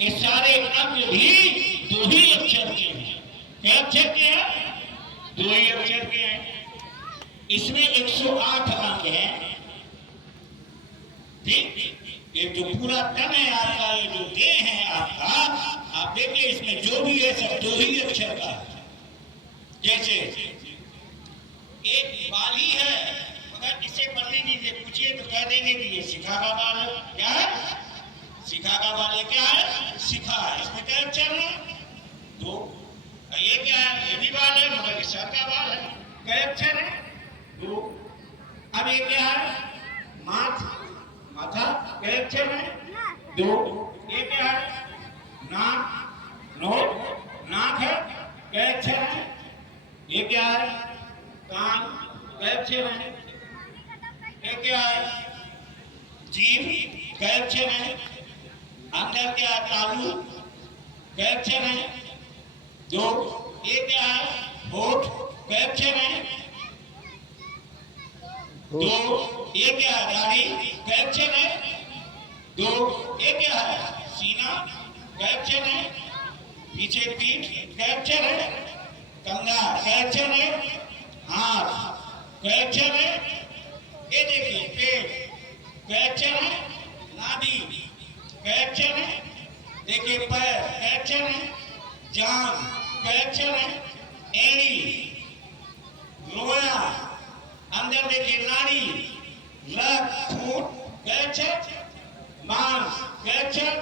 ये सारे अंक भी दो ही अक्षर के हैं। क्या अक्षर के हैं? दो ही अक्षर के हैं। इसमें 108 अंक हैं। ठीक, ये जो पूरा तन है आपका, ये जो देह है आपका, आप देखिए इसमें जो भी है सब दो ही अक्षर का है। जैसे एक बाली है, मगर इसे पढ़ लीजिए, पूछिए तो कह देंगे कि ये शिखा का बाल है। क्या है? शिखा का बाल। ये क्या है? शिखा है। इसमें क्या अक्षर है? दो। ये क्या है? ये भी बाल है, मगर ये सर का बाल है। क्या अक्षर है? दो। अब ये क्या है? माथा। क्या अक्षर है? दो। ये क्या है? नाक। नाक है। क्या अक्षर है? ये क्या है? कान। क्या अक्षर है? ये क्या है? जीभ। क्या अक्षर है? अंदर क्या? तालू। क्या अक्षर है? दो। ये क्या है? होठ। क्या अक्षर है? दो। ये क्या है? दाढ़ी। क्या अक्षर है? दो। ये क्या है? सीना। क्या अक्षर है? पीछे पीठ। क्या अक्षर है? कंधा। क्या अक्षर है? हाथ। क्या अक्षर है? ये देखिए पेट। क्या अक्षर है? नाभि। क्या अक्षर है? देखिए पैर। क्या अक्षर है? जांघ। क्या अक्षर है? एड़ी। लोया। अंदर देखिए नाड़ी। रक्त। खून। क्या अक्षर? मांस। क्या अक्षर?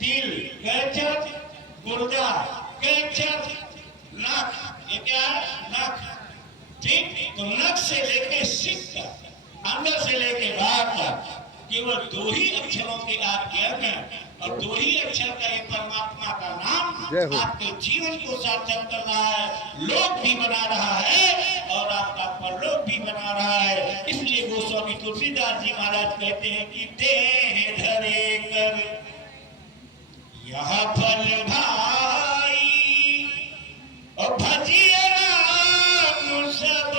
दिल। क्या अक्षर? गुर्दा। क्या अक्षर? नख। ये क्या है? नख। ठीक, तो नख से लेके सिर तक, अंदर से लेके बाहर तक केवल दो ही अक्षरों के आपके अंग हैं। और दो ही अक्षर का ये परमात्मा का नाम आपके जीवन को सार्थक कर रहा है, लोक भी बना रहा है और आपका परलोक भी बना रहा है। इसलिए गोस्वामी तुलसीदास जी महाराज कहते हैं कि देह धरे कर यह फल भाई और भजिए राम सब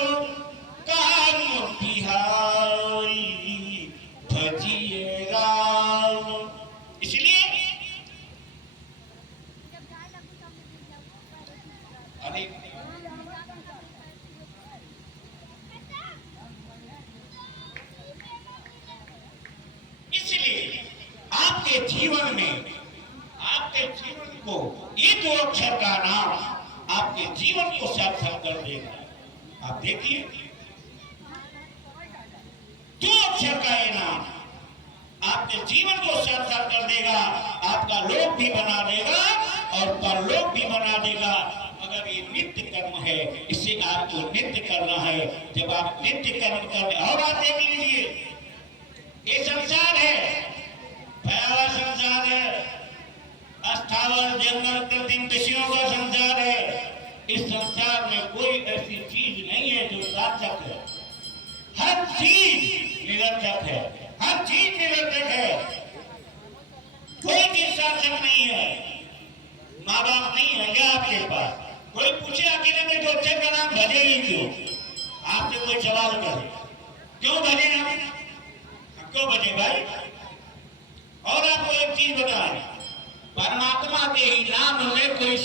काम बिहारी, भजिए राम। इसलिए अरे इसलिए आपके जीवन में, आपके जीवन को ये दो अक्षर का नाम आपके जीवन को सार्थक कर देगा। आप देखिए दो अक्षर का ये नाम आपके जीवन को सार्थक कर देगा, आपका लोक भी बना देगा और परलोक भी बना देगा। मगर ये नित्य कर्म है, इससे आपको नित्य करना है। जब आप नित्य कर्म करने, और आप देख लीजिए ये संसार है, भयावह संसार है, अस्थावर जंगल कृत्रिम विषयों का संसार है। इस संसार में कोई ऐसी चीज नहीं है जो सार्थक है। हर चीज निरर्थक है, हर चीज निरर्थक है। कोई चीज सार्थक नहीं है। माँ बाप नहीं है क्या आपके पास? कोई पूछे अकेले में तो अक्षर का नाम भजे ही क्यों? आपसे कोई सवाल करे क्यों भजे ना? क्यों भजे भाई? और आपको एक चीज बताएं, परमात्मा के ही नाम में कोई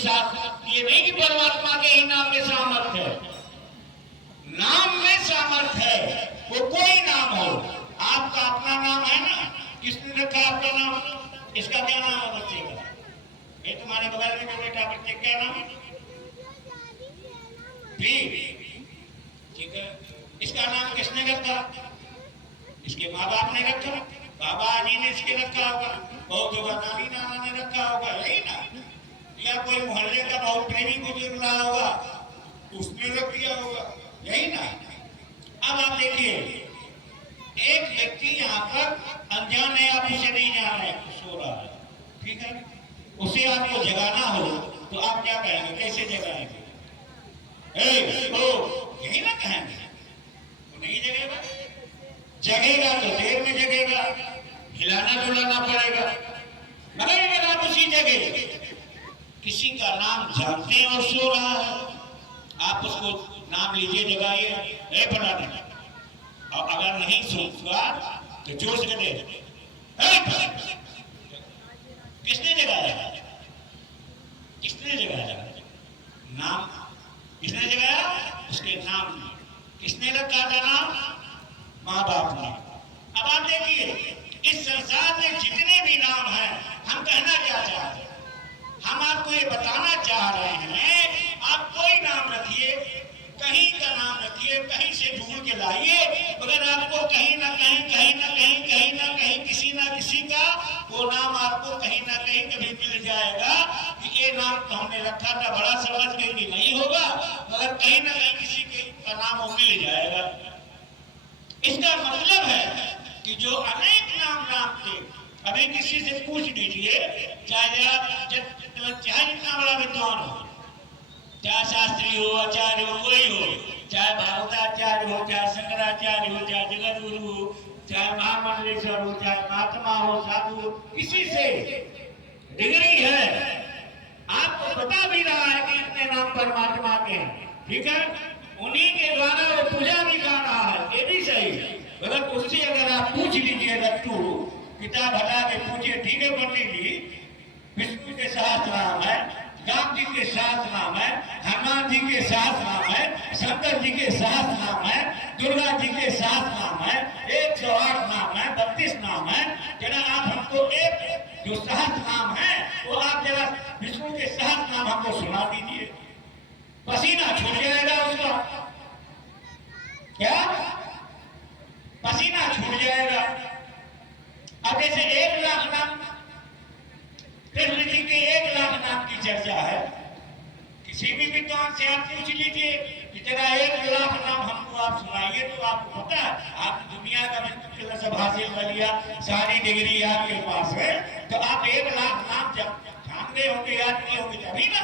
ये नहीं कि परमात्मा के ही नाम में सामर्थ्य है। नाम में सामर्थ्य है, वो कोई नाम हो। आपका अपना नाम है ना, किसने रखा आपका नाम? इसका क्या नाम है बच्चे का? ये तुम्हारे बगल में जो बेटा, बच्चे क्या नाम है? ठीक है, इसका नाम किसने रखा? इसके माँ बाप ने रखा, बाबा जी ने इसके रखा होगा, बहुत होगा नानी नाना ने रखा होगा, यही ना? या कोई मोहल्ले का बहुत प्रेमी बुजुर्ग रहा होगा, उसने रख दिया होगा, यही ना? अब आप देखिए एक व्यक्ति यहाँ पर अनजान है, आप उसे नहीं जान रहे, सो रहा है, ठीक है, उसे आपको जगाना हो तो आप क्या कहेंगे? कैसे जगाएंगे? यही ना कहेंगे? तो नहीं जगेगा। जगेगा तो देर में जगेगा, हिलाना डुलाना पड़ेगा, मगर अगर आप उसी जगह किसी का नाम जानते हैं और सो रहा है, आप उसको नाम लीजिए, जगाइए, बना देना। और अगर नहीं सुनगा तो जोश के दे, किसने जगाया? कभी मिल जाएगा कि ये नाम तो हमने रखा था, बड़ा समझ के कि नहीं होगा, मगर कहीं ना कहीं किसी का नाम वो मिल जाएगा। इसका मतलब है कि जो अनेक नाम नाम थे, अभी किसी से पूछ लीजिए, चाहे जितना बड़ा विद्वान हो, चाहे शास्त्री हो, आचार्य हो, कोई हो, चाहे भागवताचार्य हो, चाहे शंकराचार्य हो, चाहे जगत गुरु हो, चाहे महामंडलेश्वर हो, चाहे महात्मा हो, साधु हो, किसी से डिग्री है, आपको बता भी रहा है कि इतने नाम परमात्मा के हैं, ठीक है, उन्हीं के द्वारा वो पूजा भी कर रहा है, ये भी सही। मगर उससे अगर आप पूछ लीजिए, रट्टू किताब हटा के पूछिए, ठीक है पंडित जी, विष्णु के साथ नाम है, राम जी के साथ नाम है, हनुमान जी के साथ नाम है, शंकर जी के साथ नाम है, दुर्गा जी के साथ नाम है, 108 नाम है, 32 नाम है, जरा आप हमको एक जो सहस्त्र नाम है वो आप जरा विष्णु के सहस्त्र नाम हमको सुना दीजिए, पसीना छूट जाएगा उसका, क्या पसीना छूट जाएगा। अब जैसे 1 लाख नाम, कृष्ण जी के 1 लाख नाम की चर्चा है, किसी भी विद्वान से आप पूछ लीजिए कि तेरा 1 लाख नाम हमको आप सुनाइए, तो आपको पता है, आप दुनिया का सब हासिल कर लिया, सारी डिग्री आपके पास है, तो आप 1 लाख नाम जब जानते होंगे, याद किए होंगे तभी ना,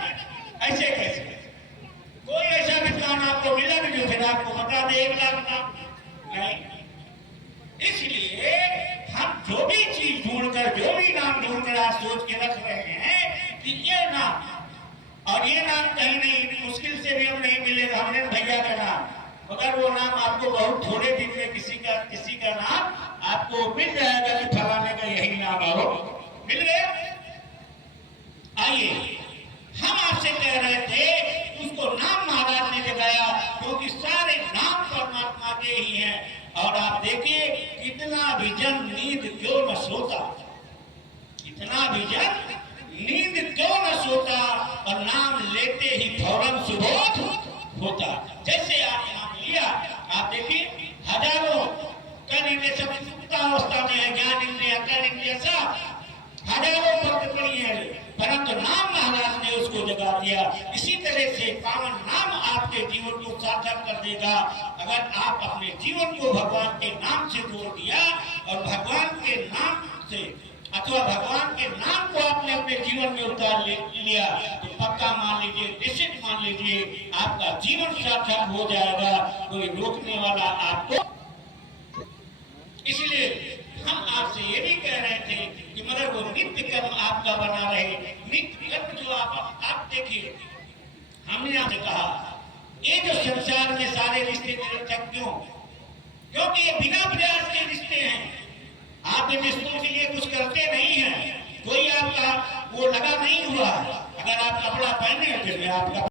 ऐसे कैसे? कोई ऐसा विद्वान आपको मिला नहीं जो फिर आपको बता दे 1 लाख नाम, नहीं। इसलिए हम जो भी चीज ढूंढकर, जो भी नाम ढूंढकर आज सोच के रख रहे हैं कि ये नाम, और ये नाम कहीं नहीं, मुश्किल से भी हम नहीं मिलेगा, हमने भैया का नाम, मगर वो नाम आपको बहुत थोड़े दिन में किसी का नाम आपको मिल जाएगा कि फलाने का यही नाम है, वो मिल गया। आइए, हम आपसे कह रहे थे, उसको नाम महाराज ने जगाया, क्योंकि सारे नाम परमात्मा के ही हैं। और आप देखिए, कितना भी जन नींद क्यों न सोता, कितना भी जन नींद क्यों न सोता, और नाम लेते ही फौरन सुबोध होता। जैसे आप नाम लिया, आप देखिए हजारों कर इंद्रिय सब सुप्त अवस्था में है, ज्ञान इंद्रिय, कर इंद्रिय सब हजारों भक्त पड़ी है, परंतु नाम महाराज ने उसको जगा दिया। इसी तरह से पावन नाम आपके जीवन को सार्थक कर देगा, अगर आप अपने जीवन को भगवान के नाम से जोड़ दिया, और भगवान के नाम से अथवा भगवान के नाम को आपने अपने जीवन में उतार लिया, तो पक्का मान लीजिए, निश्चित मान लीजिए, आपका जीवन सार्थक हो जाएगा, कोई रोकने वाला आपको। इसलिए हम आपसे ये भी कह रहे थे कि मगर वो नित्य कर्म आपका बना रहे, नित्य कर्म जो आप देखिए, हमने आपसे कहा ये जो संसार में सारे रिश्ते निरर्थक क्यों, क्योंकि ये बिना प्रयास के रिश्ते हैं, आप इन रिश्तों के लिए कुछ करते नहीं हैं, कोई आपका वो लगा नहीं हुआ, अगर आप कपड़ा पहने तो आपका